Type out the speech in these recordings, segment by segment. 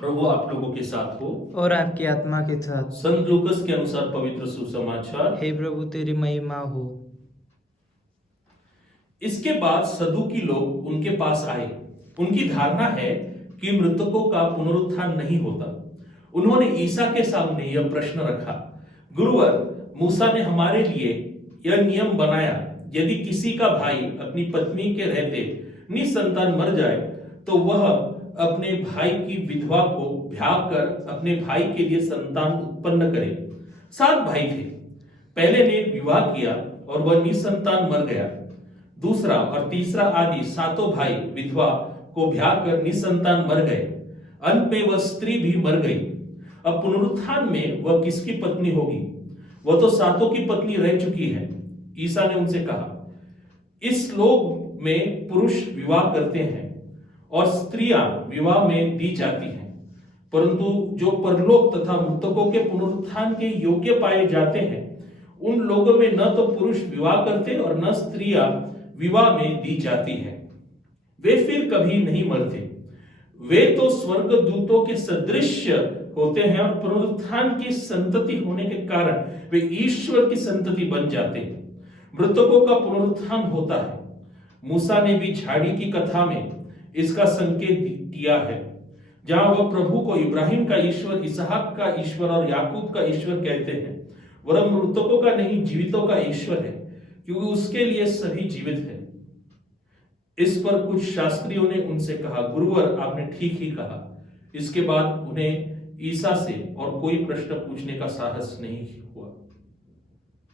प्रभु आप लोगों के साथ हो। और आपकी आत्मा के साथ। संत लूकस के अनुसार पवित्र सुसमाचार। हे प्रभु तेरी महिमा हो। इसके बाद सदूकी लोग उनके पास आए। उनकी धारणा है कि मृतकों का पुनरुत्थान नहीं होता। उन्होंने ईसा के सामने यह प्रश्न रखा, गुरुवर, मूसा ने हमारे लिए यह नियम बनाया, यदि किसी का भाई अपनी पत्नी के रहते निसंतान मर जाए तो वह अपने भाई की विधवा को ब्याह कर अपने भाई के लिए संतान उत्पन्न करे। 7 भाई थे। पहले ने विवाह किया और वह निसंतान मर गया। दूसरा और तीसरा आदि 7 भाई विधवा को ब्याह कर निसंतान मर गए। अंत में वह स्त्री भी मर गई। अब पुनरुत्थान में वह किसकी पत्नी होगी? वह तो 7 की पत्नी रह चुकी है। ईसा ने उनसे कहा, इस लोक में पुरुष विवाह करते हैं और स्त्रियां विवाह में दी जाती हैं, परंतु जो परलोक तथा मृतकों के पुनरुत्थान के योग्य पाए जाते हैं उन लोगों में न तो पुरुष विवाह करते और न स्त्रियां विवाह में दी जाती है। वे फिर कभी नहीं मरते। वे तो स्वर्गदूतों के सदृश होते हैं और पुनरुत्थान की संतति होने के कारण वे ईश्वर की संतति बन जाते हैं। मृतकों का पुनरुत्थान होता है। मूसा ने भी झाड़ी की कथा में इसका संकेत दिया है, जहां वह प्रभु को इब्राहिम का ईश्वर, इसहाक का ईश्वर और याकूब का ईश्वर कहते हैं। वह मृतकों का नहीं, जीवितों का ईश्वर है, क्योंकि उसके लिए सभी जीवित है। इस पर कुछ शास्त्रियों ने उनसे कहा, गुरुवर, आपने ठीक ही कहा। इसके बाद उन्हें ईसा से और कोई प्रश्न पूछने का साहस नहीं हुआ।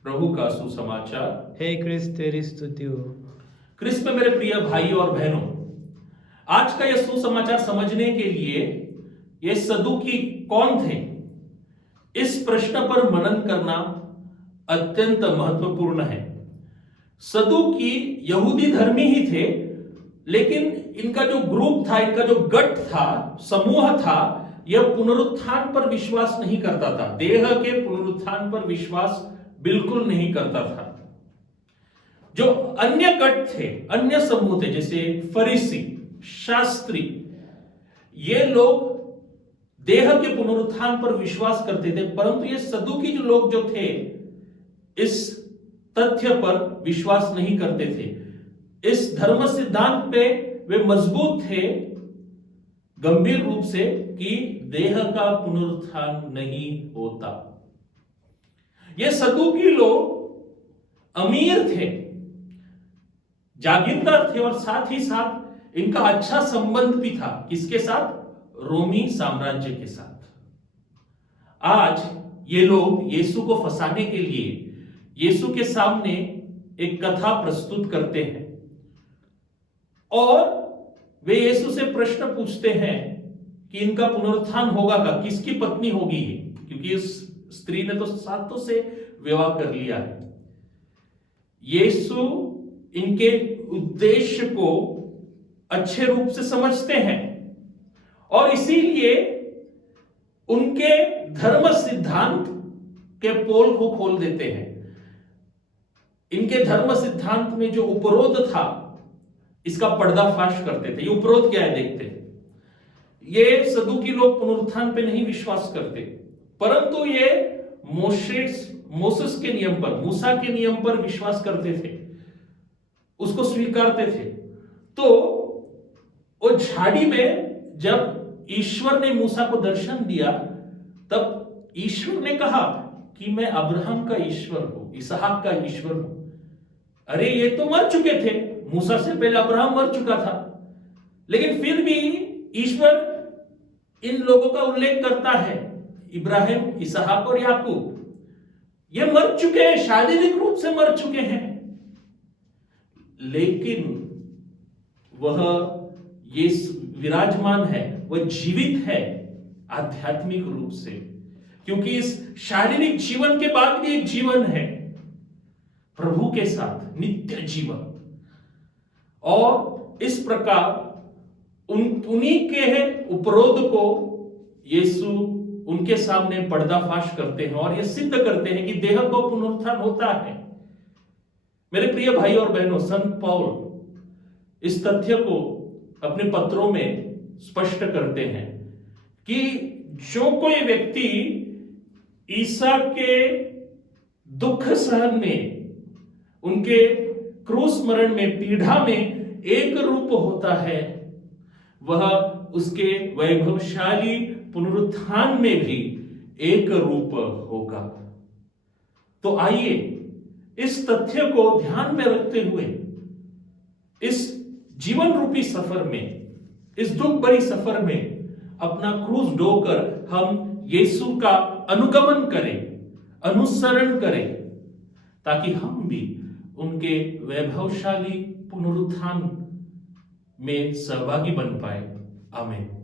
प्रभु का सुसमाचार। हे क्रिस्त तेरी स्तुति हो। क्रिस्त में मेरे प्रिय भाई और बहनों, आज का यह सुसमाचार समझने के लिए ये सदूकी कौन थे, इस प्रश्न पर मनन करना अत्यंत महत्वपूर्ण है। सदूकी यहूदी धर्मी ही थे, लेकिन इनका जो ग्रुप था, इनका जो गट था, समूह था, यह पुनरुत्थान पर विश्वास नहीं करता था। देह के पुनरुत्थान पर विश्वास बिल्कुल नहीं करता था। जो अन्य गट थे, अन्य समूह थे, जैसे फरीसी, शास्त्री, ये लोग देह के पुनरुत्थान पर विश्वास करते थे, परंतु ये सदूकी जो लोग जो थे इस तथ्य पर विश्वास नहीं करते थे। इस धर्म सिद्धांत पे वे मजबूत थे गंभीर रूप से कि देह का पुनरुत्थान नहीं होता। ये सदूकी लोग अमीर थे, जागीरदार थे और साथ ही साथ इनका अच्छा संबंध भी था। किसके साथ? रोमी साम्राज्य के साथ। आज ये लोग यीशु को फंसाने के लिए यीशु के सामने एक कथा प्रस्तुत करते हैं और वे यीशु से प्रश्न पूछते हैं कि इनका पुनरुत्थान होगा का, किसकी पत्नी होगी ये, क्योंकि इस स्त्री ने तो 7 से विवाह कर लिया है। यीशु इनके उद्देश्य को अच्छे रूप से समझते हैं और इसीलिए उनके धर्म सिद्धांत के पोल को खोल देते हैं। इनके धर्म सिद्धांत में जो उपरोध था, इसका पर्दाफाश करते थे। ये उपरोध क्या है देखते हैं। ये सदूकी लोग पुनरुत्थान पे नहीं विश्वास करते, परंतु ये मोसेस के नियम पर, मूसा के नियम पर विश्वास करते थे, उसको स्वीकारते थे। तो वो झाड़ी में जब ईश्वर ने मूसा को दर्शन दिया, तब ईश्वर ने कहा कि मैं अब्राहम का ईश्वर हूं, इसहाक का ईश्वर हूं। अरे ये तो मर चुके थे, मूसा से पहले अब्राहम मर चुका था, लेकिन फिर भी ईश्वर इन लोगों का उल्लेख करता है, इब्राहिम, इसहाक और याकूब। ये मर चुके हैं, शारीरिक रूप से मर चुके हैं, लेकिन वह ये विराजमान है, वह जीवित है आध्यात्मिक रूप से, क्योंकि इस शारीरिक जीवन के बाद भी एक जीवन है प्रभु के साथ, नित्य जीवन। और इस प्रकार उन्हीं के उपरोध को यीशु उनके सामने पर्दाफाश करते हैं और यह सिद्ध करते हैं कि देह को पुनरुत्थान होता है। मेरे प्रिय भाई और बहनों, संत पौल इस तथ्य को अपने पत्रों में स्पष्ट करते हैं कि जो कोई व्यक्ति ईसा के दुख सहन में, उनके क्रूस मरण में, पीड़ा में एक रूप होता है, वह उसके वैभवशाली पुनरुत्थान में भी एक रूप होगा। तो आइए इस तथ्य को ध्यान में रखते हुए इस जीवन रूपी सफर में, इस दुख भरी सफर में अपना क्रूस ढोकर हम यीशु का अनुगमन करें, अनुसरण करें, ताकि हम भी उनके वैभवशाली पुनरुत्थान में सहभागी बन पाए। आमीन।